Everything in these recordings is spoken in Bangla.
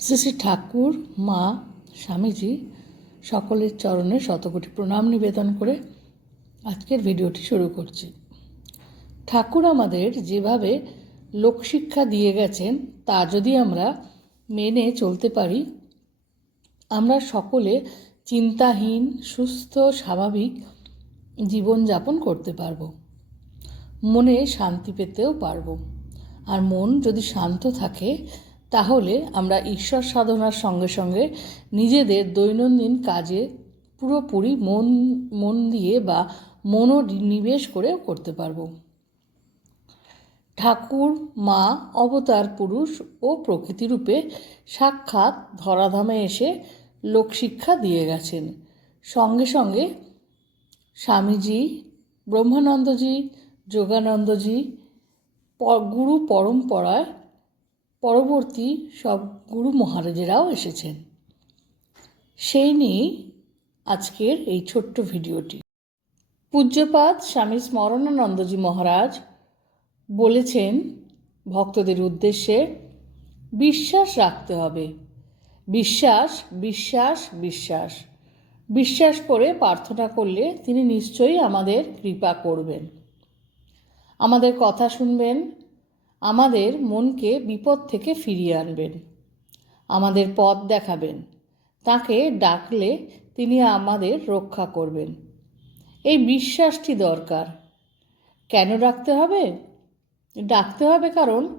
শ্রী শ্রী ঠাকুর, মা, স্বামীজি সকলের চরণে শতকোটি প্রণাম নিবেদন করে আজকের ভিডিওটি শুরু করছি। ঠাকুর আমাদের যেভাবে লোকশিক্ষা দিয়ে গেছেন, তা যদি আমরা মেনে চলতে পারি, আমরা সকলে চিন্তাহীন, সুস্থ, স্বাভাবিক জীবনযাপন করতে পারব। মনে শান্তি পেতেও পারব। আর মন যদি শান্ত থাকে তাহলে আমরা ঈশ্বর সাধনার সঙ্গে সঙ্গে নিজেদের দৈনন্দিন কাজে পুরোপুরি মন মন দিয়ে বা মনোনিবেশ করেও করতে পারব। ঠাকুর, মা, অবতার, পুরুষ ও প্রকৃতিরূপে সাক্ষাৎ ধরাধামে এসে লোকশিক্ষা দিয়ে গেছেন। সঙ্গে সঙ্গে স্বামীজি, ব্রহ্মানন্দজি, যোগানন্দজি গুরু পরম্পরায় পরবর্তী সব গুরু মহারাজেরাও এসেছেন। সেই নিয়েই আজকের এই ছোট্ট ভিডিওটি। পূজ্যপাত স্বামী স্মরণানন্দজি মহারাজ বলেছেন, ভক্তদের উদ্দেশ্যে বিশ্বাস রাখতে হবে। বিশ্বাস বিশ্বাস বিশ্বাস। বিশ্বাস করে প্রার্থনা করলে তিনি নিশ্চয়ই আমাদের কৃপা করবেন। আমাদের কথা শুনবেন আমাদের মনকে বিপদ থেকে ফিরিয়ে আনবেন। আমাদের পথ দেখাবেন। তাকে ডাকলে তিনি আমাদের রক্ষা করবেন। এই বিশ্বাসটি দরকার। কেন ডাকতে হবে? ডাকতে হবে কারণ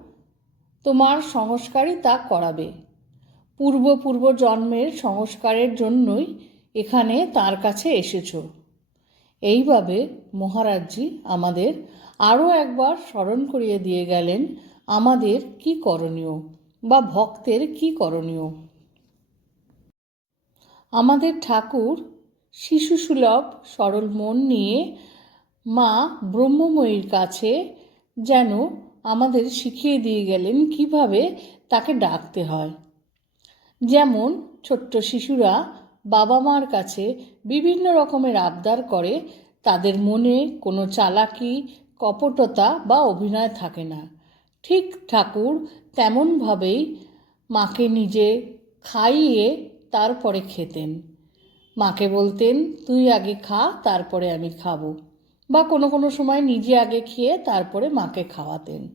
তোমার সংস্কারই তা করাবে। পূর্ব পূর্ব জন্মের সংস্কারের জন্যই এখানে তার কাছে এসেছ। এইভাবে মহারাজজি আমাদের আরও একবার স্মরণ করিয়ে দিয়ে গেলেন, আমাদের কি করণীয় বা ভক্তের কি করণীয়? আমাদের ঠাকুর শিশুসুলভ সরল মন নিয়ে মা ব্রহ্মময়ীর কাছে যেন আমাদের শিখিয়ে দিয়ে গেলেন কীভাবে তাকে ডাকতে হয়। যেমন ছোট্ট শিশুরা বাবা মার কাছে বিভিন্ন রকমের আবদার করে তাদের মনে কোনো চালাকি, কপটতা বা অভিনয় থাকে না। ঠিক ঠাকুর তেমনভাবেই মাকে নিজে খাইয়ে তারপরে খেতেন। মাকে বলতেন, তুই আগে খা, তারপরে আমি খাব। বা কোনো কোনো সময় নিজে আগে খেয়ে তারপরে মাকে খাওয়াতেন।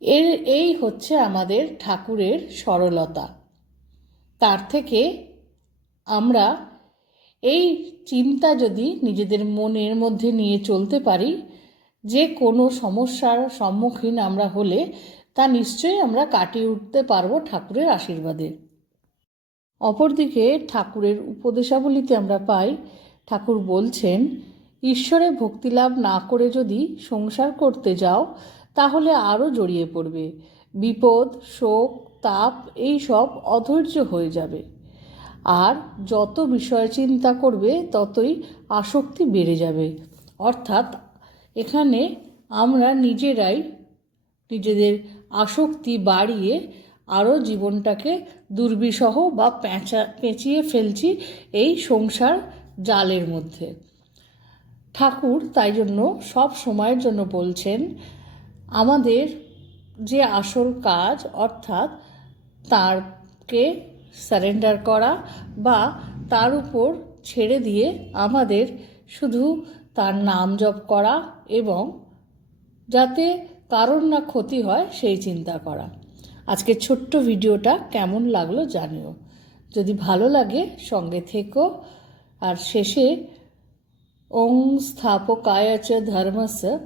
এর এই হচ্ছে আমাদের ঠাকুরের সরলতা। তার থেকে আমরা এই চিন্তা যদি নিজেদের মনের মধ্যে নিয়ে চলতে পারি, যে কোনো সমস্যার সম্মুখীন আমরা হলে তা নিশ্চয়ই আমরা কাটিয়ে উঠতে পারব ঠাকুরের আশীর্বাদে। অপরদিকে ঠাকুরের উপদেশাবলিতে আমরা পাই, ঠাকুর বলছেন, ঈশ্বরে ভক্তিলাভ না করে যদি সংসার করতে যাও, তাহলে আরও জড়িয়ে পড়বে। বিপদ, শোক, তাপ, এই সব অধৈর্য হয়ে যাবে। আর যত বিষয় চিন্তা করবে, ততই আসক্তি বেড়ে যাবে। অর্থাৎ এখানে আমরা নিজেরাই নিজেদের আসক্তি বাড়িয়ে আরও জীবনটাকে দুর্বিষহ বা পেঁচা, পেঁচিয়ে ফেলছি এই সংসার জালের মধ্যে। ঠাকুর তাই জন্য সব সময়ের জন্য বলছেন, আমাদের যে আসল কাজ, অর্থাৎ তারকে সারেন্ডার করা বা তার উপর ছেড়ে দিয়ে আমাদের শুধু তার নাম জপ করা এবং যাতে কারোর না ক্ষতি হয় সেই চিন্তা করা। আজকে ছোট্ট ভিডিওটা কেমন লাগল জানিও। যদি ভালো লাগে সঙ্গে থেকো। আর শেষে, ওং স্থাপকায় চ ধর্মস্য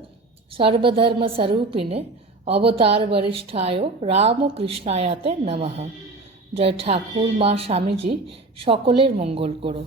সর্বধর্মস্বরূপিণে অবতার বরিষ্ঠায় রামকৃষ্ণায়াতে নমঃ। জয় ঠাকুর মা স্বামীজি সকলের মঙ্গল করো।